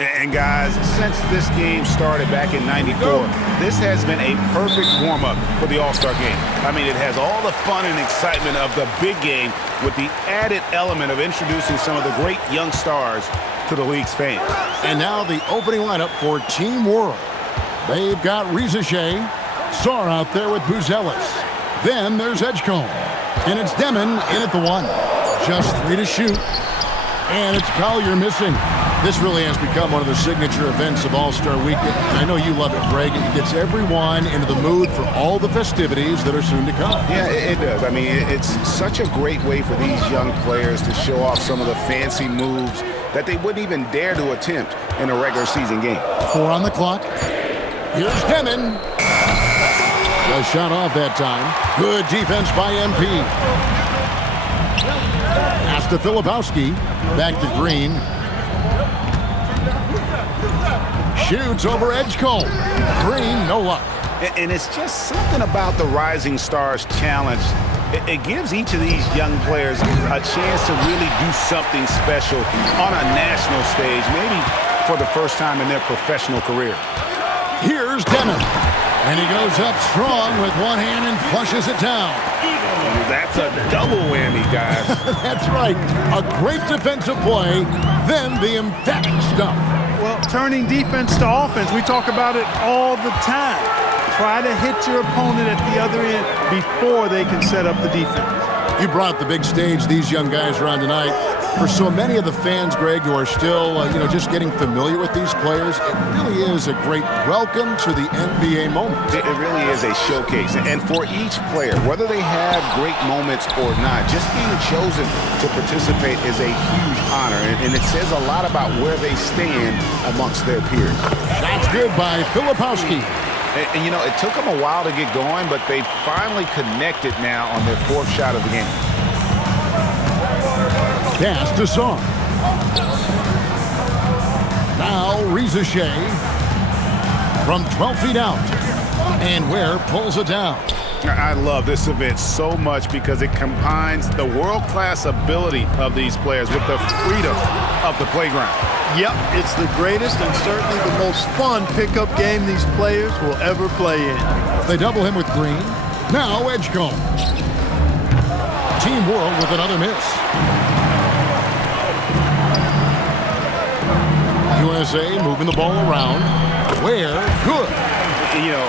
And guys, since this game started back in '94, this has been a perfect warm-up for the All-Star game. I mean, it has all the fun and excitement of the big game with the added element of introducing some of the great young stars to the league's fans. And now the opening lineup for Team World. They've got Reza Shea, Sarr out there with Buzelis. Then there's Edgecombe. And it's Demon in at the 1. Just 3 to shoot. And it's Collier missing. This really has become one of the signature events of All-Star Weekend. I know you love it, Greg. It gets everyone into the mood for all the festivities that are soon to come. Yeah, it does. I mean, it's such a great way for these young players to show off some of the fancy moves that they wouldn't even dare to attempt in a regular season game. 4 on the clock. Here's Demon. A shot off that time. Good defense by MP. Pass to Filipowski. Back to Green. Shoots over Edgecombe. Green, no luck. And it's just something about the Rising Stars Challenge. It gives each of these young players a chance to really do something special on a national stage, maybe for the first time in their professional career. Here's Demon. And he goes up strong with one hand and flushes it down. That's a double whammy, guys. That's right. A great defensive play, then the emphatic stuff. Well, turning defense to offense, we talk about it all the time. Try to hit your opponent at the other end before they can set up the defense. You brought the big stage these young guys are on tonight. For so many of the fans, Greg, who are still, just getting familiar with these players, it really is a great welcome to the NBA moment. It really is a showcase. And for each player, whether they have great moments or not, just being chosen to participate is a huge honor. And it says a lot about where they stand amongst their peers. That's good by Filipowski. And it took them a while to get going, but they finally connected now on their 4th shot of the game. Pass to Sarr. Now Reza Shea from 12 feet out. And Ware pulls it down. I love this event so much because it combines the world-class ability of these players with the freedom of the playground. Yep, it's the greatest and certainly the most fun pickup game these players will ever play in. They double him with Green. Now Edgecombe. Team World with another miss. USA moving the ball around. Ware, good.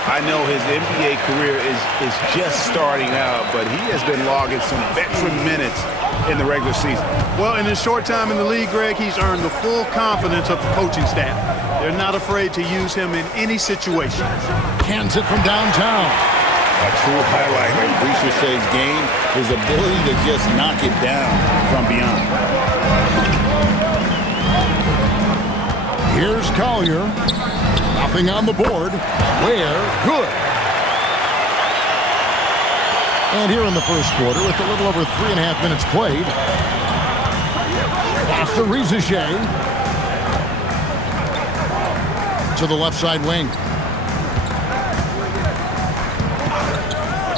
I know his NBA career is just starting out, but he has been logging some veteran minutes in the regular season. Well, in his short time in the league, Greg, he's earned the full confidence of the coaching staff. They're not afraid to use him in any situation. Cans it from downtown. A true highlight of Reza Shea's game, his ability to just knock it down from beyond. Here's Collier. Nothing on the board. Ware, good. And here in the first quarter, with a little over 3.5 minutes played, pass to Reza Shea. To the left side wing.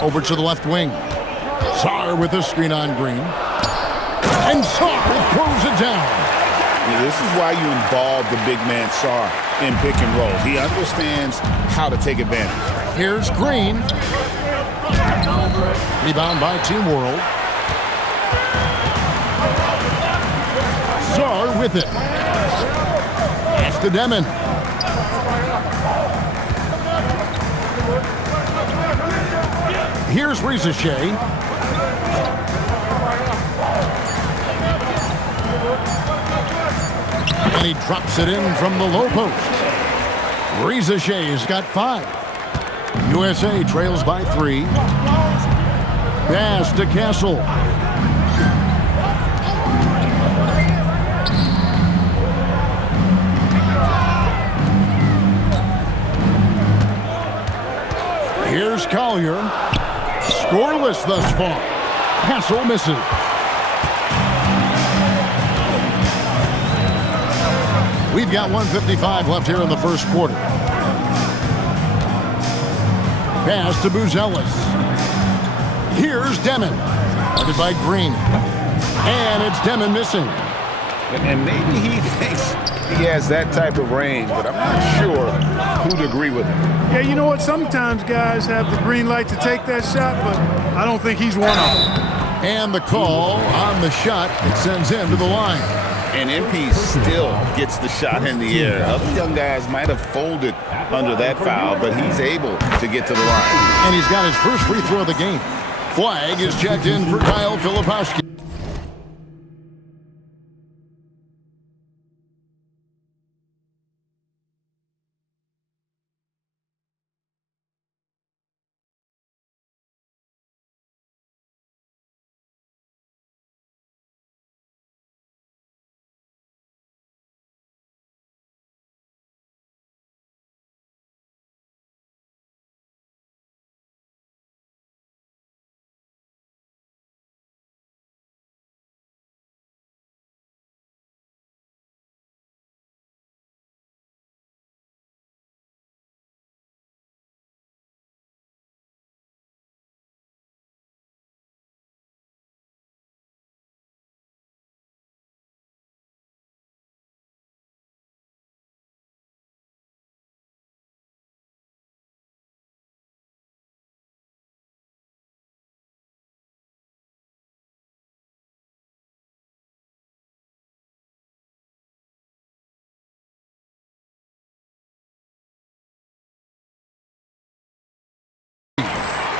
Over to the left wing. Sarr with a screen on Green. And Sarr throws it down. This is why you involve the big man Sarr in pick and roll. He understands how to take advantage. Here's Green. Rebound by Team World. Sarr with it. Pass to Demon. Here's Reza Shea. And he drops it in from the low post. Reza Shea's got 5. USA trails by 3. Pass to Castle. Here's Collier. Scoreless thus far. Castle misses. We've got 1:55 left here in the first quarter. Pass to Buzelis. Here's Demon. Guarded by Green. And it's Demon missing. And maybe he thinks he he has that type of range, but I'm not sure who'd agree with him. Yeah, you know what? Sometimes guys have the green light to take that shot, but I don't think he's one of them. And the call on the shot, it sends him to the line. And MP still gets the shot in the air. Other young guys might have folded under that foul, but he's able to get to the line. And he's got his first free throw of the game. Flag is checked in for Kyle Filipowski.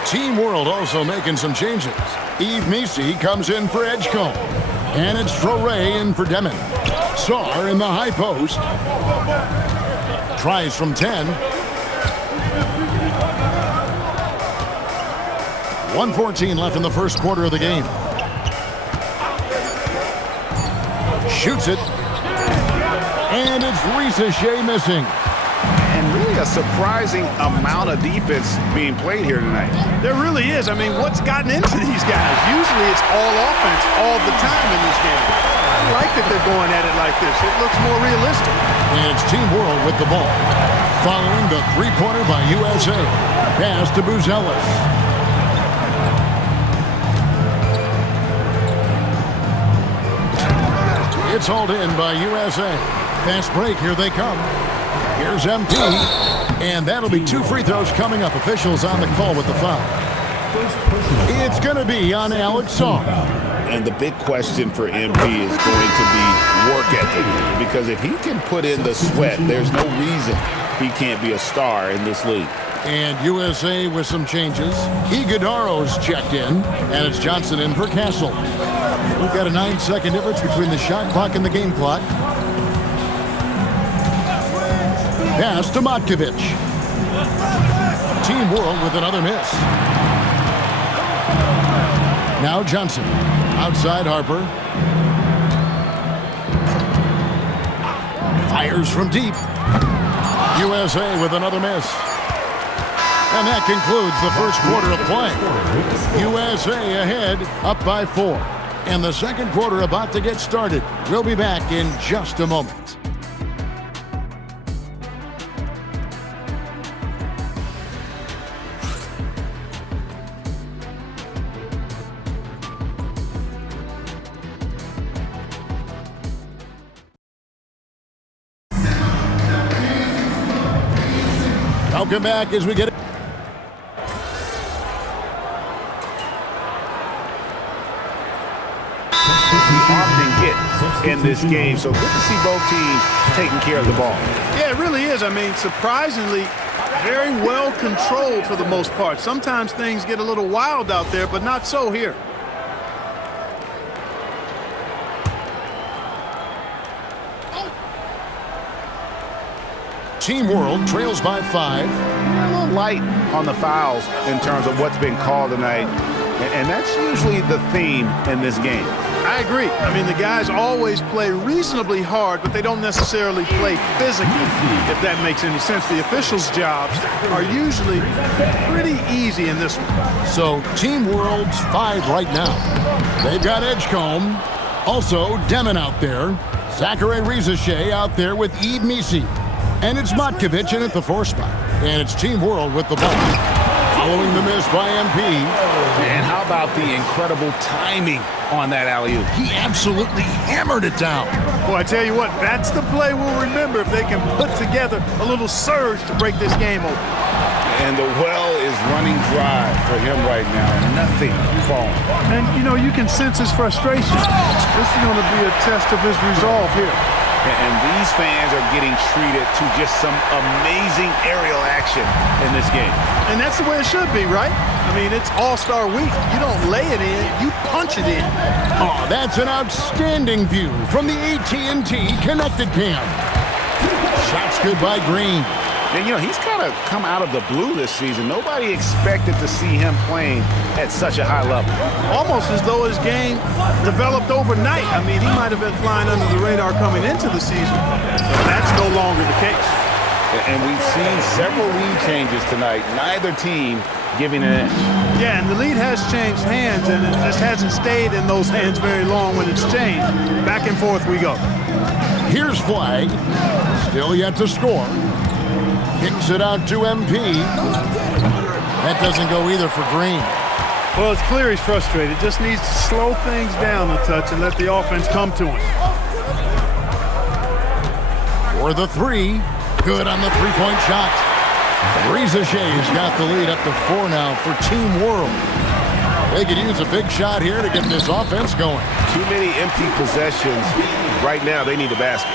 Team World also making some changes. Yves Missi comes in for Edgecombe. And it's Traoré in for Demon. Sarr in the high post. Tries from 10. 1:14 left in the first quarter of the game. Shoots it. And it's Risacher missing. And really a surprising amount of defense being played here tonight. There really is. I mean, what's gotten into these guys? Usually it's all offense all the time in this game. I like that they're going at it like this. It looks more realistic. And it's Team World with the ball. Following the three-pointer by USA. Pass to Buzelis. It's hauled in by USA. Fast break, here they come. Here's MP, and that'll be 2 free throws coming up. Officials on the call with the foul. It's going to be on Alex Sarr. And the big question for MP is going to be work ethic, because if he can put in the sweat, there's no reason he can't be a star in this league. And USA with some changes. Iguodaro's checked in, and it's Johnson in for Castle. We've got a 9-second difference between the shot clock and the game clock. Pass to Matkovic. Team World with another miss. Now Johnson. Outside Harper. Fires from deep. USA with another miss. And that concludes the first quarter of play. USA ahead, up by 4. And the second quarter about to get started. We'll be back in just a moment. Welcome back as we get it. Often get in this game, so good to see both teams taking care of the ball. Yeah, it really is. I mean, surprisingly, very well controlled for the most part. Sometimes things get a little wild out there, but not so here. Team World trails by 5. A little light on the fouls in terms of what's been called tonight, and that's usually the theme in this game. I agree. I mean, the guys always play reasonably hard, but they don't necessarily play physically, if that makes any sense. The officials' jobs are usually pretty easy in this one. So Team World's 5 right now. They've got Edgecombe. Also Demon out there. Zachary Risacher out there with Yves Missi. And it's Matkovic in at the 4 spot. And it's Team World with the ball. Following the miss by MP. And how about the incredible timing on that alley-oop? He absolutely hammered it down. Boy, I tell you what, that's the play we'll remember if they can put together a little surge to break this game open. And the well is running dry for him right now. Nothing falling. And, you know, you can sense his frustration. This is going to be a test of his resolve here. And these fans are getting treated to just some amazing aerial action in this game. And that's the way it should be, right? I mean, it's All-Star Week. You don't lay it in, you punch it in. Oh, that's an outstanding view from the AT&T Connected Cam. Shots good by Green. And, you know, he's kind of come out of the blue this season. Nobody expected to see him playing at such a high level. Almost as though his game developed overnight. I mean, he might have been flying under the radar coming into the season, but that's no longer the case. And we've seen several lead changes tonight, neither team giving an edge. Yeah, and the lead has changed hands, and it just hasn't stayed in those hands very long when it's changed. Back and forth we go. Here's Flag. Still yet to score. Kicks it out to MP. That doesn't go either for Green. Well, it's clear he's frustrated. Just needs to slow things down a touch and let the offense come to him. For the three. Good on the three-point shot. Rizachet's got the lead up to 4 now for Team World. They could use a big shot here to get this offense going. Too many empty possessions. Right now, they need a basket.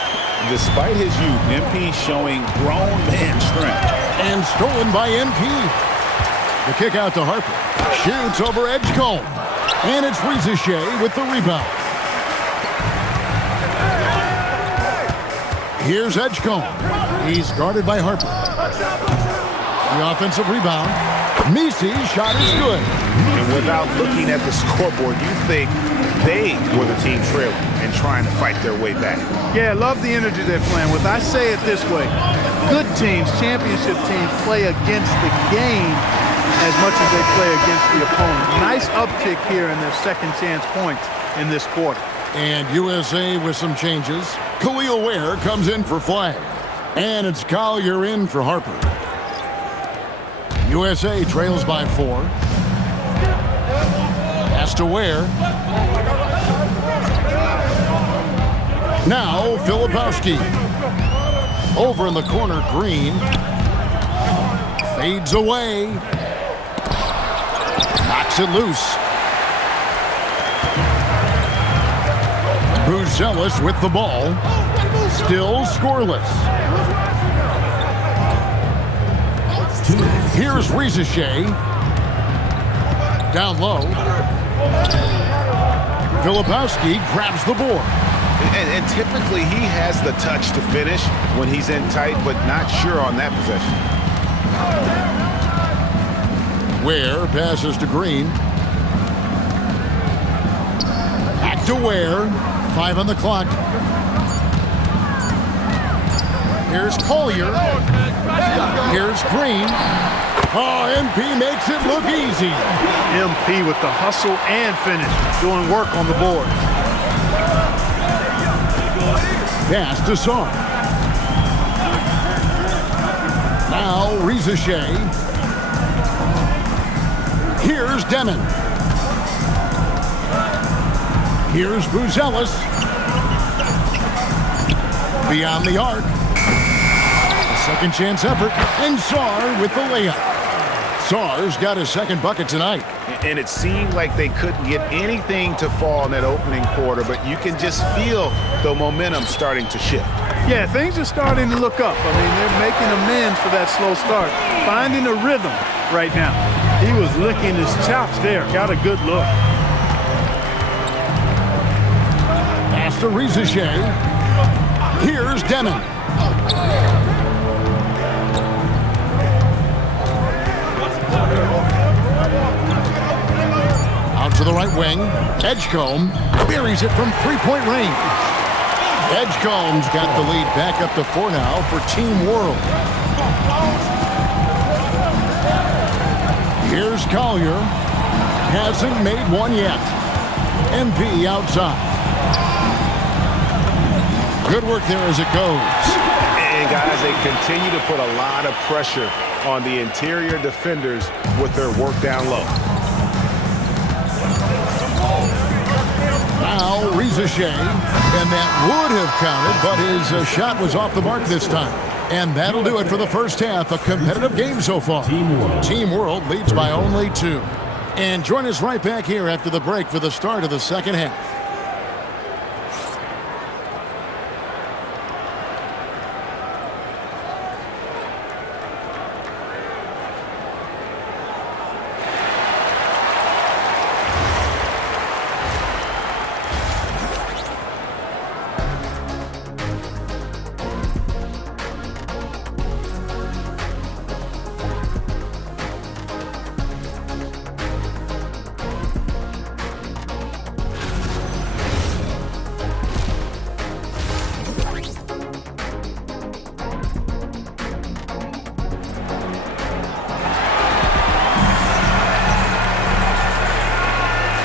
Despite his youth, MP showing grown man strength. And stolen by MP. The kick out to Harper. Shoots over Edgecombe. And it's Rizachet with the rebound. Here's Edgecombe. He's guarded by Harper. The offensive rebound. Misi's shot is good. And without looking at the scoreboard, you think they were the team trailing and trying to fight their way back. Yeah, I love the energy they're playing with. I say it this way. Good teams, championship teams, play against the game as much as they play against the opponent. Nice uptick here in their second chance points in this quarter. And USA with some changes. Khalil Ware comes in for Flag. And it's Collier in for Harper. USA trails by 4. Pass to Ware. Now Filipowski. Over in the corner, Green. Fades away. Knocks it loose. Buzelis with the ball. Still scoreless. Here's Rizachet. Down low. Filipowski grabs the board. And typically he has the touch to finish when he's in tight, but not sure on that possession. Ware passes to Green. Back to Ware. 5 on the clock. Here's Collier. Here's Green. Oh, MP makes it look easy. MP with the hustle and finish, doing work on the board. Pass to Sarr. Now Rizachet. Here's Demon. Here's Buzelis. Beyond the arc. A second chance effort. And Sarr with the layup. Sarr's got his second bucket tonight. And it seemed like they couldn't get anything to fall in that opening quarter, but you can just feel the momentum starting to shift. Yeah, things are starting to look up. I mean, they're making amends for that slow start. Finding a rhythm right now. He was licking his chops there. Got a good look. Pass to Rizachet. Here's Demon. Out to the right wing. Edgecombe buries it from three-point range. Edgecombe's got the lead back up to 4 now for Team World. Here's Collier. Hasn't made one yet. MP outside. Good work there as it goes. And guys, they continue to put a lot of pressure on the interior defenders with their work down low. Now, Reza Shea, and that would have counted, but his shot was off the mark this time. And that'll do it for the first half. A competitive game so far. Team World leads by only 2. And join us right back here after the break for the start of the second half.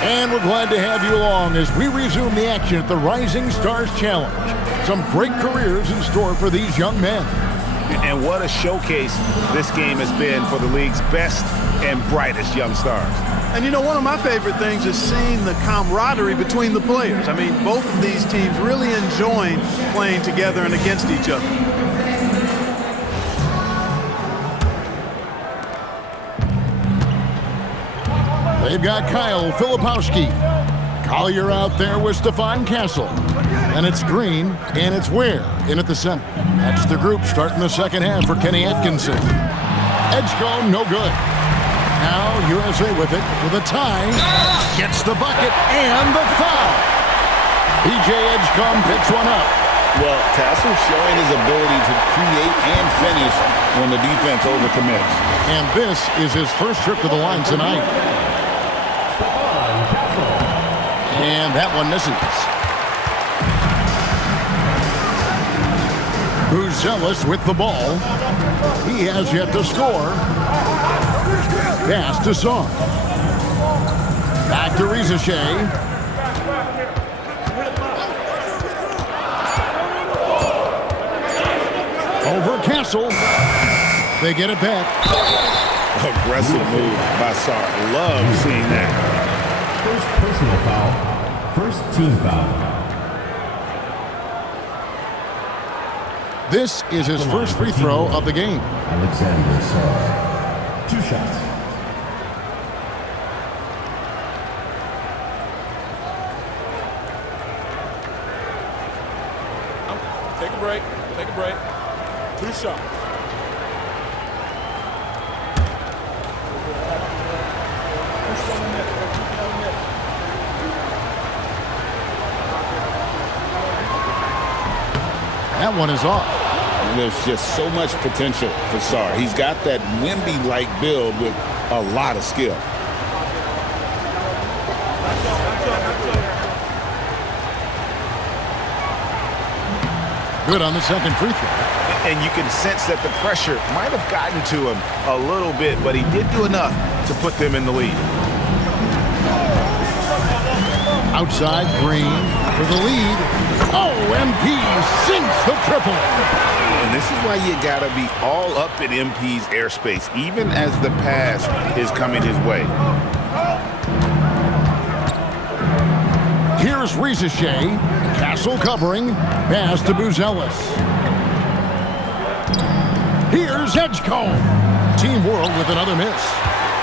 And we're glad to have you along as we resume the action at the Rising Stars Challenge. Some great careers in store for these young men. And what a showcase this game has been for the league's best and brightest young stars. And you know, one of my favorite things is seeing the camaraderie between the players. I mean, both of these teams really enjoying playing together and against each other. They've got Kyle Filipowski. Collier out there with Stefan Castle. And it's Green, and it's Ware in at the center. That's the group starting the second half for Kenny Atkinson. Edgecombe, no good. Now USA with it for the tie. Gets the bucket and the foul. P.J. Edgecombe picks one up. Well, Castle showing his ability to create and finish when the defense overcommits. And this is his first trip to the line tonight. And that one misses. Buzelis with the ball. He has yet to score. Pass to Song. Back to Reza Shea. Over Castle. They get it back. Aggressive move by Sarr. Love seeing that. First personal foul. First team foul. This is his first free throw of the game. Alexander Sarr. 2 shots. Take a break. Take a break. 2 shots. That one is off. There's just so much potential for Sarr. He's got that Wemby-like build with a lot of skill. Good on the second free throw. And you can sense that the pressure might have gotten to him a little bit, but he did do enough to put them in the lead. Outside, Green for the lead. Oh, MP sinks the triple. And this is why you gotta be all up in MP's airspace, even as the pass is coming his way. Here's Reza Shea. Castle covering. Pass to Buzelis. Here's Edgecombe. Team World with another miss.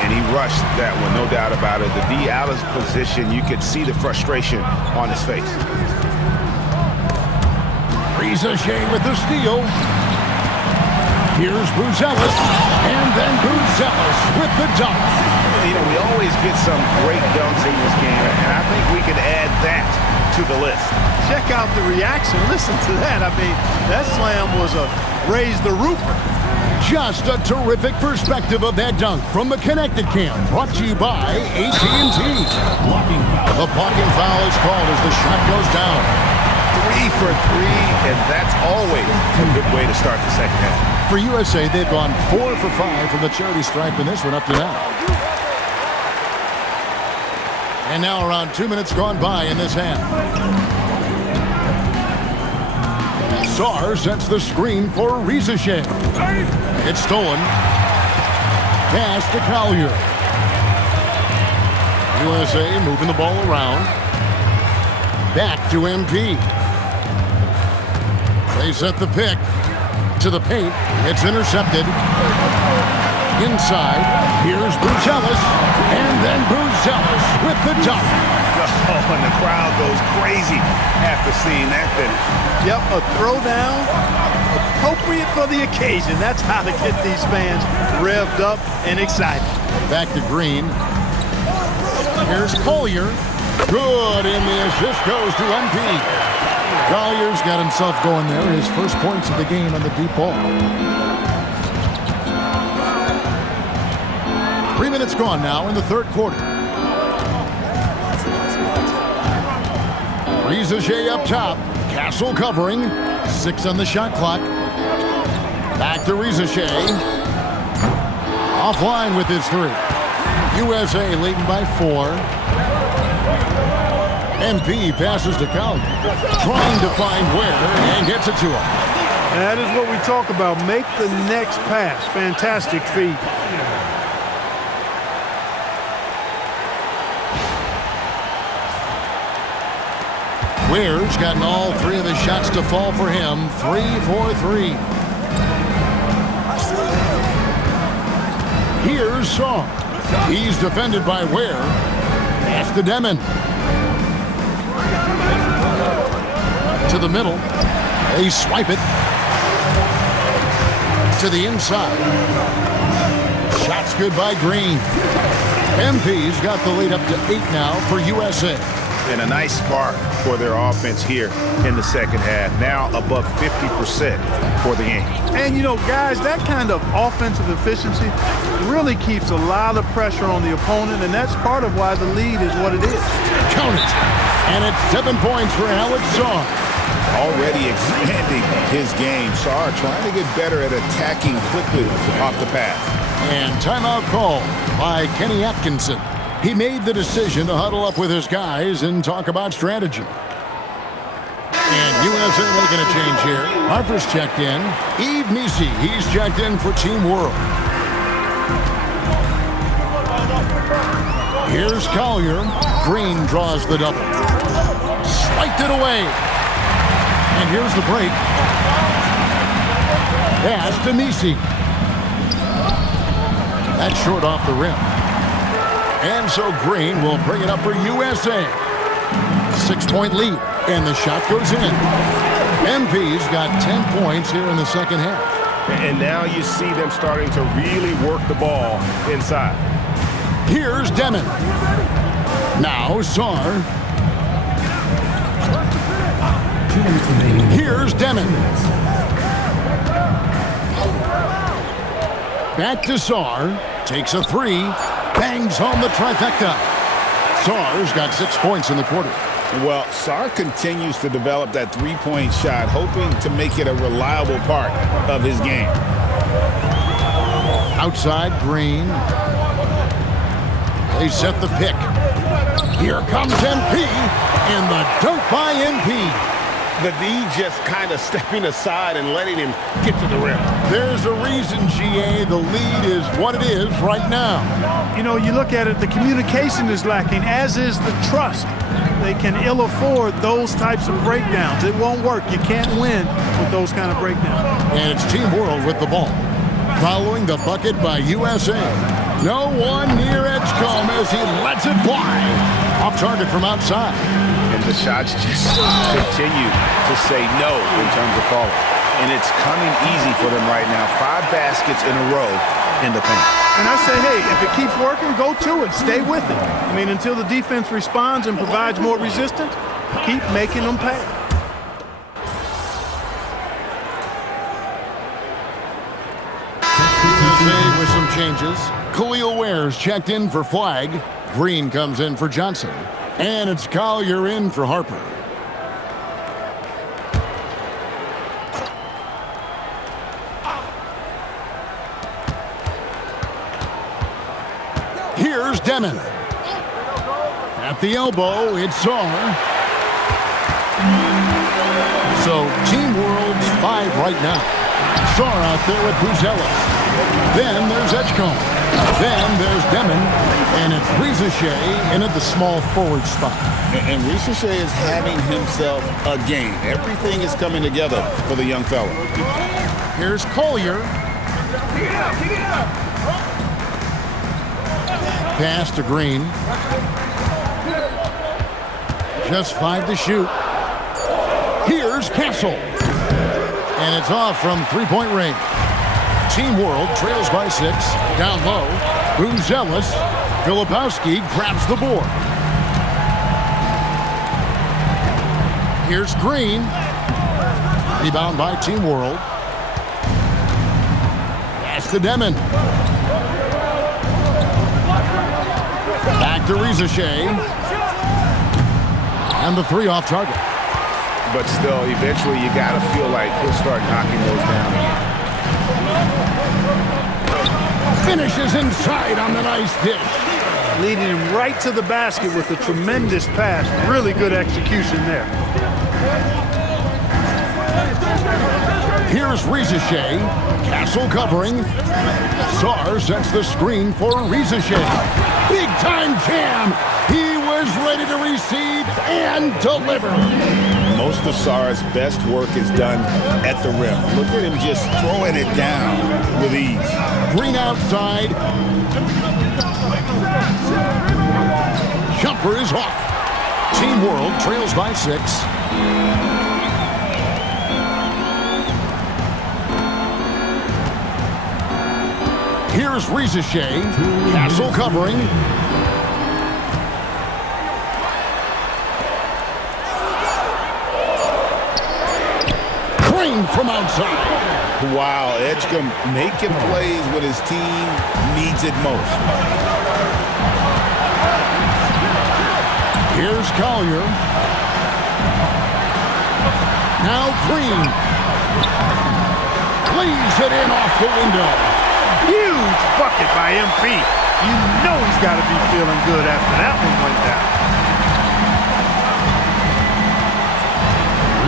And he rushed that one, no doubt about it. The D out of position, you could see the frustration on his face. Reza Shea with the steal. Here's Buzelis. And then Buzelis with the dunk. You know, we always get some great dunks in this game, and I think we could add that to the list. Check out the reaction. Listen to that. I mean, that slam was a raise the roofer. Just a terrific perspective of that dunk from the Connected Cam, brought to you by AT&T. The blocking foul is called as the shot goes down. 3 for 3, and that's always a good way to start the second half. For USA, they've gone 4 for 5 from the charity stripe in this one up to now. And now around 2 minutes gone by in this half. Sarr sets the screen for Rizachet. It's stolen. Pass to Collier. USA moving the ball around. Back to MP. They set the pick to the paint. It's intercepted. Inside, here's Buzelis. And then Buzelis with the dunk. Oh, and the crowd goes crazy after seeing that finish. Yep, a throwdown appropriate for the occasion. That's how to get these fans revved up and excited. Back to Green. Here's Collier. Good, and the assist goes to MP. Collier's got himself going there. His first points of the game on the deep ball. 3 minutes gone now in the third quarter. Rizachet up top. Castle covering. 6 on the shot clock. Back to Rizachet. Offline with his 3. USA leading by 4. MP passes to Collier. Trying to find where and gets it to him. That is what we talk about. Make the next pass. Fantastic feed. Ware's gotten all 3 of his shots to fall for him. 3 for 3. Here's Sarr. He's defended by Ware. Pass to Demon. To the middle. They swipe it. To the inside. Shots good by Green. MP's got the lead up to 8 now for USA. And a nice spark for their offense here in the second half. Now above 50% for the game. And, you know, guys, that kind of offensive efficiency really keeps a lot of pressure on the opponent, and that's part of why the lead is what it is. Count it. And it's 7 points for Alex Sarr. Already expanding his game. Sarr trying to get better at attacking quickly off the pass. And timeout call by Kenny Atkinson. He made the decision to huddle up with his guys and talk about strategy. And USA making a change here. Harper's checked in. Yves Missi, he's checked in for Team World. Here's Collier. Green draws the double. Spiked it away. And here's the break. Pass to Missi. That's short off the rim. And so Green will bring it up for USA. 6-point lead, and the shot goes in. MP's got 10 points here in the second half. And now you see them starting to really work the ball inside. Here's Demon. Now Sarr. Here's Demon. Back to Sarr. Takes a 3. Bangs home the trifecta. Sarr's got 6 points in the quarter. Well, Sarr continues to develop that three-point shot, hoping to make it a reliable part of his game. Outside, Green. They set the pick. Here comes MP, and the dunk by MP. The D just kind of stepping aside and letting him get to the rim. There's a reason, GA, the lead is what it is right now. You know, you look at it, the communication is lacking, as is the trust. They can ill afford those types of breakdowns. It won't work. You can't win with those kind of breakdowns. And it's Team World with the ball. Following the bucket by USA. No one near Edgecombe as he lets it fly. Off target from outside. And the shots just continue to say no in terms of falling. And it's coming easy for them right now. 5 baskets in a row in the paint. And I say, hey, if it keeps working, go to it. Stay with it. I mean, until the defense responds and provides more resistance, keep making them pay. With some changes. Khalil Ware's checked in for Flag. Green comes in for Johnson. And it's Collier in for Harper. Here's Demon. At the elbow, it's Sarr. So Team World's 5 right now. Saar out there with Buzelis. Then there's Edgecombe. Then there's Demon. And it's Rizachet in at the small forward spot. And Rizachet is having himself a game. Everything is coming together for the young fella. Here's Collier. Pass to Green. Just 5 to shoot. Here's Castle. And it's off from three-point range. Team World trails by 6. Down low. Buzelis. Filipowski grabs the board. Here's Green. Rebound by Team World. Pass to Demon. Back to Rizachet. And the 3 off target. But still, eventually you got to feel like he'll start knocking those down again. Finishes inside on the nice dish. Leading him right to the basket with a tremendous pass. Really good execution there. Here's Rizachet. Castle covering. Saar sets the screen for Rizachet. Big time jam. He was ready to receive and deliver. Most of Saar's best work is done at the rim. Look at him just throwing it down with ease. Green outside. Jumper is off. Team World trails by 6. Here's Rizachet. Castle covering. Crane from outside. Wow, Edgecombe making plays when his team needs it most. Here's Collier. Now Green. Cleaves it in off the window. Huge bucket by MP. You know he's got to be feeling good after that one went down.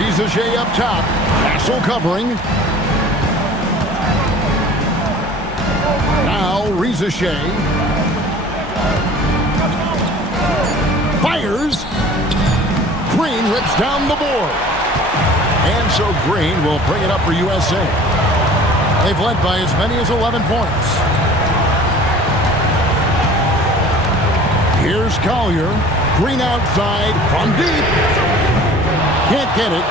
Rizachet up top. Castle covering. Now Rizachet. Fires. Green rips down the board. And so Green will bring it up for USA. They've led by as many as 11 points. Here's Collier. Green outside from deep. Can't get it.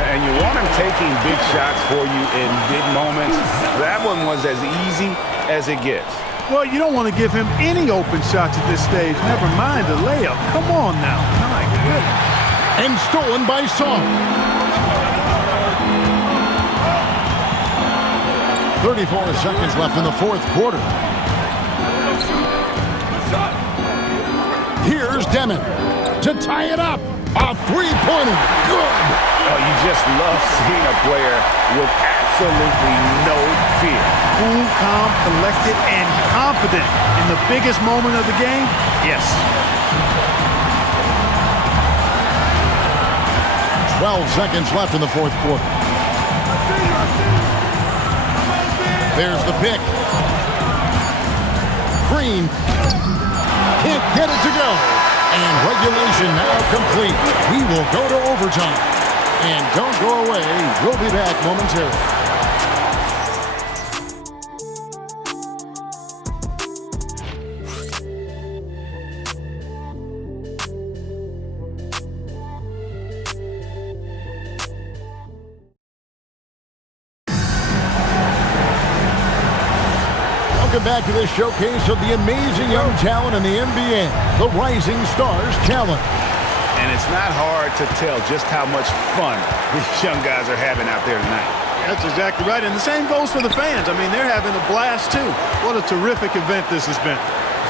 And you want him taking big shots for you in big moments. That one was as easy as it gets. Well, you don't want to give him any open shots at this stage. Never mind a layup. Come on now. My goodness. And stolen by Saar. 34 seconds left in the fourth quarter. Here's Demon to tie it up. A three-pointer. Good. Oh, you just love seeing a player with absolutely no fear. Cool, calm, collected, and confident in the biggest moment of the game? Yes. 12 seconds left in the fourth quarter. There's the pick. Green can't get it to go. And regulation now complete. We will go to overtime. And don't go away. We'll be back momentarily. Welcome back to this showcase of the amazing young talent in the NBA, the Rising Stars Challenge. And it's not hard to tell just how much fun these young guys are having out there tonight. That's exactly right. And the same goes for the fans. I mean, they're having a blast, too. What a terrific event this has been.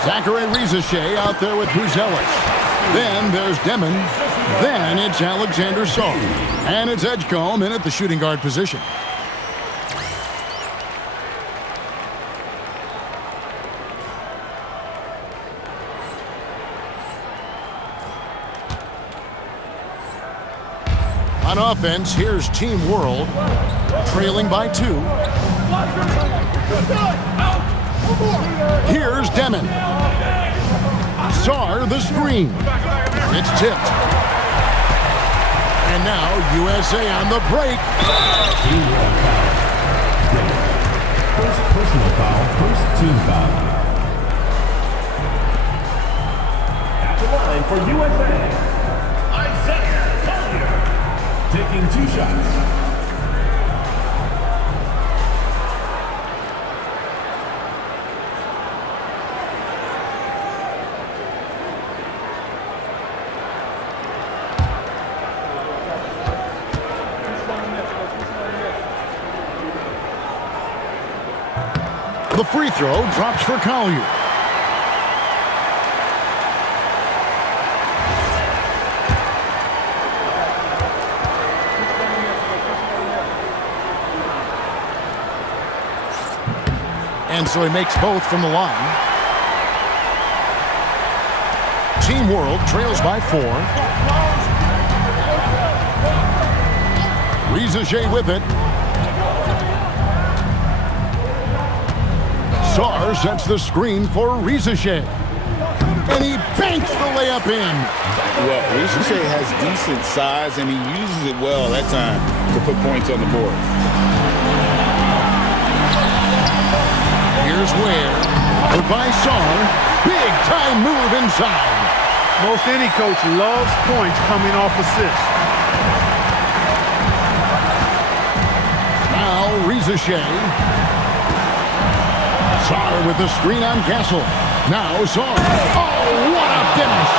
Zachary Rizachet out there with Buzelis. Then there's Demon. Then it's Alexander Saar. And it's Edgecombe in at the shooting guard position. On offense, here's Team World, trailing by 2. Here's Demon. Sarr the screen. It's tipped. And now USA on the break. Team World foul. First personal foul, first team foul. At the line for USA, Isaiah Collier, taking 2 shots. The free throw drops for Collier. And so he makes both from the line. Team World trails by 4. Risacher with it. Sarr sets the screen for Risacher. And he banks the layup in. Well, Risacher has decent size, and he uses it well that time to put points on the board. Here's Ware. Goodbye, Sarr. Big time move inside. Most any coach loves points coming off assists. Now Risacher. Sarr with the screen on Castle. Now Sarr. Oh, what a finish!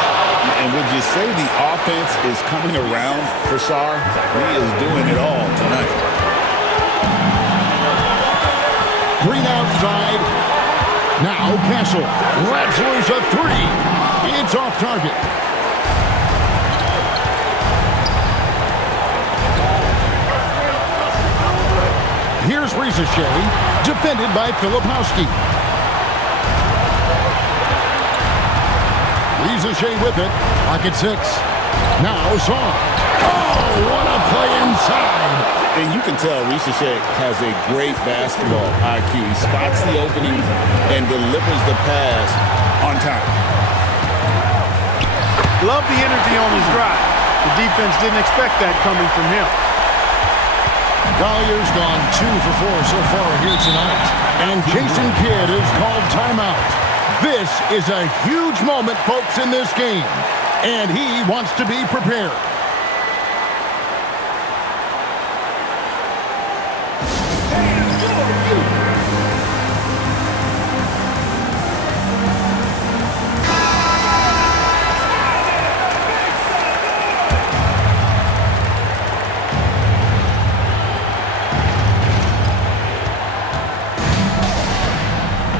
And would you say the offense is coming around for Sarr? He is doing it all tonight. Green outside. Now Castle. Lets loose a 3. It's off target. Here's Risacher, defended by Filipowski. Risacher with it. Pocket 6. Now Sarr. Oh, what a play inside. And you can tell Risacher has a great basketball IQ. He spots the opening and delivers the pass on time. Love the energy on his drive. The defense didn't expect that coming from him. Collier's gone 2 for 4 so far here tonight. And Jason Kidd is called timeout. This is a huge moment, folks, in this game. And he wants to be prepared.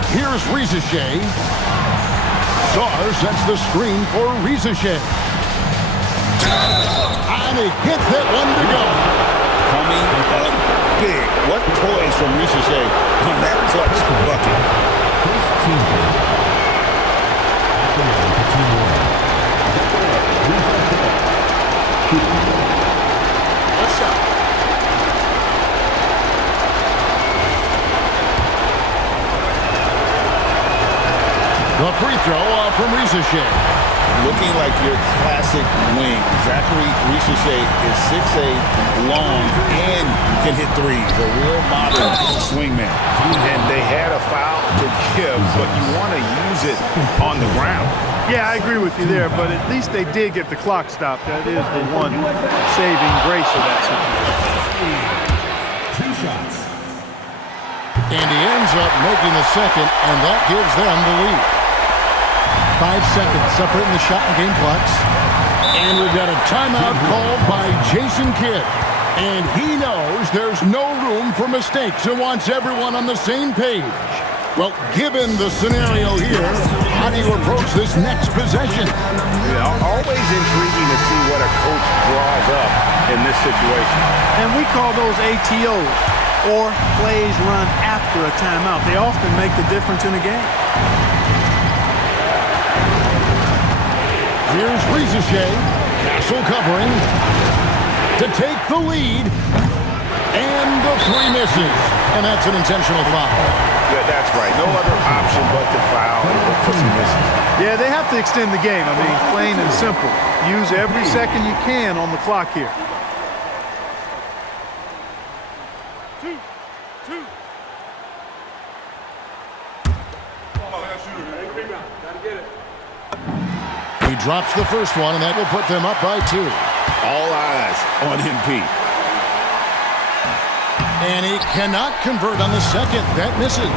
Here's Risacher. Sarr sets the screen for Risacher. And he gets that one to go. Coming up big. What poise from Risacher on that clutch bucket. First team foul. At the line for Team World, What's up? The free throw off from Risacher. Looking like your classic wing. Zachary Risacher is 6'8", long, and can hit threes. A real modern swingman. And they had a foul to give, but you want to use it on the ground. Yeah, I agree with you there, but at least they did get the clock stopped. That is the one saving grace of that situation. 2 shots. And he ends up making the second, and that gives them the lead. 5 seconds separating the shot and game clocks. And we've got a timeout called by Jason Kidd. And he knows there's no room for mistakes and wants everyone on the same page. Well, given the scenario here, how do you approach this next possession? Always intriguing to see what a coach draws up in this situation. And we call those ATOs, or plays run after a timeout. They often make the difference in a game. Here's Risacher. Castle covering. to take the lead. And the three misses. And that's an intentional foul. Yeah, that's right. No other option but to foul for some misses. Yeah, they have to extend the game. I mean, plain and simple. Use every second you can on the clock here. He drops the first one, and that will put them up by 2. All eyes on MP. And he cannot convert on the second. That misses.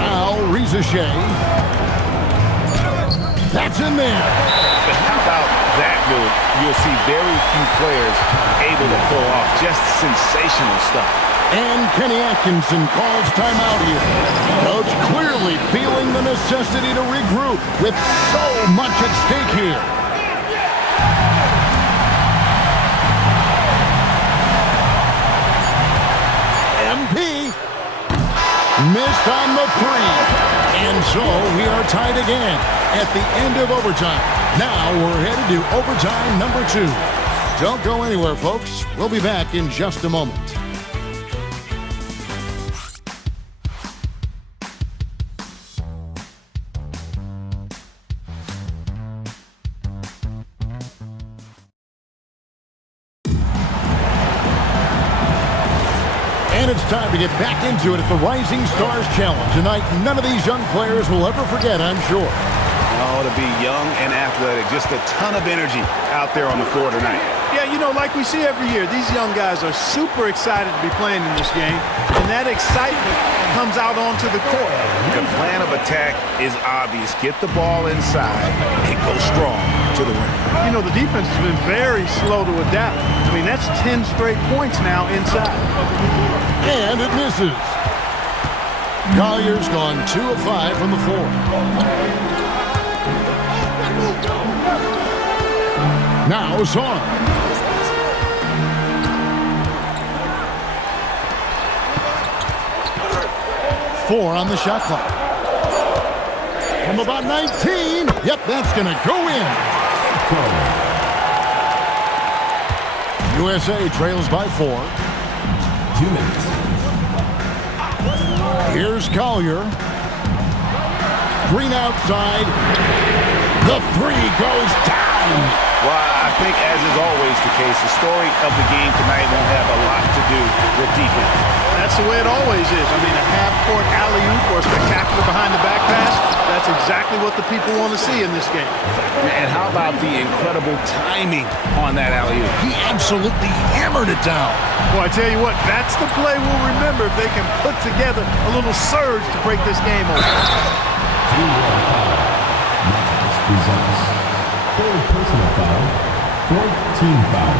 Now, Rizachet. That's in there. But how about that move? You'll see very few players able to pull off just sensational stuff. And Kenny Atkinson calls timeout here. Coach clearly feeling the necessity to regroup with so much at stake here. MP missed on the 3. And so we are tied again at the end of overtime. Now we're headed to overtime number 2. Don't go anywhere, folks. We'll be back in just a moment. And it's time to get back into it at the Rising Stars Challenge. Tonight, none of these young players will ever forget, I'm sure. Oh, to be young and athletic, just a ton of energy out there on the floor tonight. Yeah, you know, like we see every year, these young guys are super excited to be playing in this game, and that excitement comes out onto the court. The plan of attack is obvious. Get the ball inside and go strong to the rim. You know, the defense has been very slow to adapt. I mean, that's 10 straight points now inside. And it misses. Collier's gone 2 of 5 from the floor. Now Zorn. Four on the shot clock. From about 19. Yep, that's going to go in. USA trails by 4. 2 minutes. Here's Collier. Green outside. The 3 goes down. Well, I think, as is always the case, the story of the game tonight won't have a lot to do with defense. That's the way it always is. I mean, a half-court alley-oop or a spectacular behind-the-back pass, that's exactly what the people want to see in this game. And how about the incredible timing on that alley-oop? He absolutely hammered it down. Well, I tell you what, that's the play we'll remember if they can put together a little surge to break this game open. Results. Third personal foul. Fourth team foul.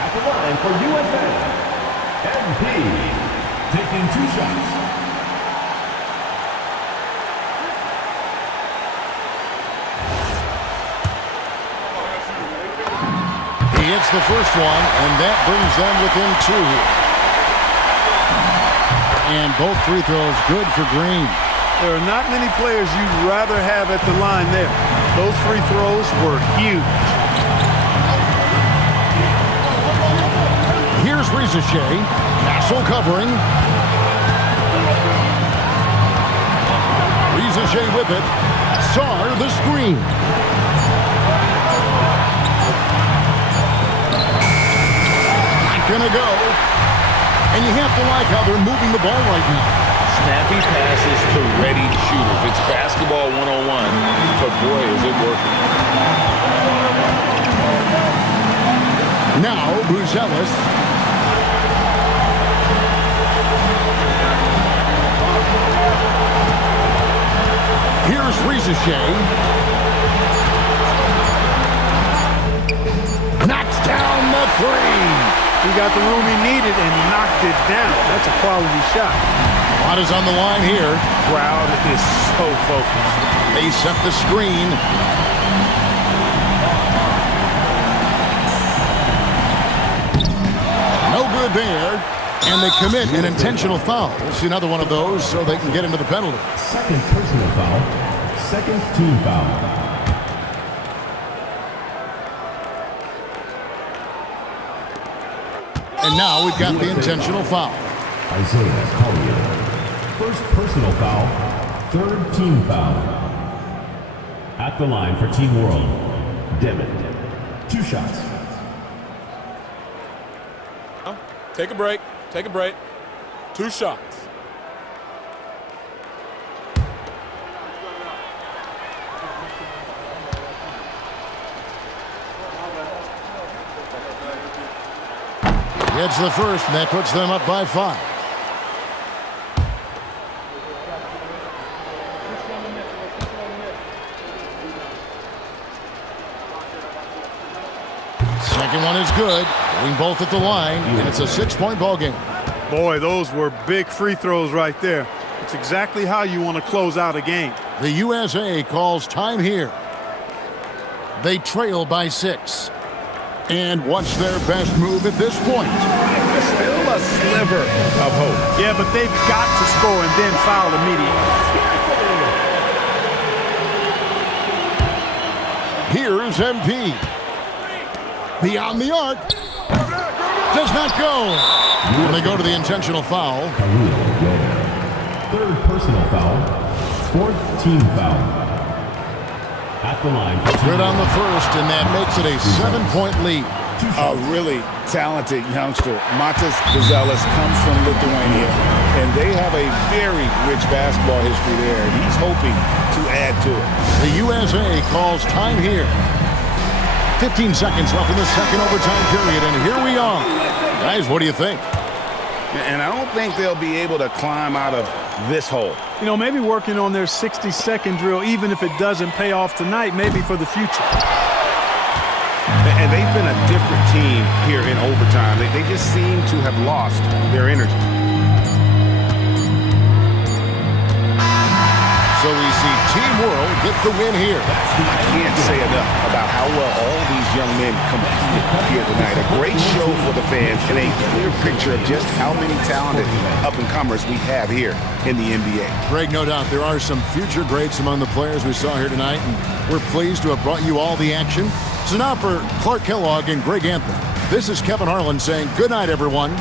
At the line for USA, MP, taking 2 shots. He hits the first one, and that brings them within 2. And both free throws good for Green. There are not many players you'd rather have at the line there. Those free throws were huge. Here's Rizachet. Castle covering. Rizachet with it. Sarr the screen. Not gonna go. And you have to like how they're moving the ball right now. Snappy passes to ready shooters. It's basketball 101, but boy, is it working. Now, Buzelis. Here's Rizachet. Knocks down the 3. He got the room he needed and knocked it down. That's a quality shot. A lot is on the line here. Crowd is so focused. They set the screen. No good there. And they commit an intentional foul. We'll see another one of those so they can get into the penalty. Second personal foul. Second team foul. And now we've got the intentional foul. Isaiah Collier. First personal foul, third team foul. At the line for Team World, Devin. 2 shots. Take a break. Take a break. 2 shots. Gets the first, and that puts them up by 5. Second one is good. Getting both at the line, and it's a 6-point ball game. Boy, those were big free throws right there. It's exactly how you want to close out a game. The USA calls time here. They trail by 6. And what's their best move at this point? Still a sliver of hope. Yeah, but they've got to score and then foul immediately. Here's MP. Beyond the arc. Does not go. And they go to the intentional foul. Third personal foul, fourth team foul. At the line. Good on the first, and that makes it a 7-point lead. A really talented youngster. Matas Buzelis comes from Lithuania, and they have a very rich basketball history there, and he's hoping to add to it. The USA calls time here. 15 seconds left in the second overtime period, and here we are. Guys, what do you think? And I don't think they'll be able to climb out of this hole. You know, maybe working on their 60-second drill, even if it doesn't pay off tonight, maybe for the future. And they've been a different team here in overtime. They just seem to have lost their energy. So we see Team World get the win here. I can't say enough about how well all these young men competed here tonight. A great show for the fans and a clear picture of just how many talented up-and-comers we have here in the NBA. Greg, no doubt there are some future greats among the players we saw here tonight, and we're pleased to have brought you all the action. So now for Clark Kellogg and Greg Anthony, this is Kevin Harlan saying good night, everyone.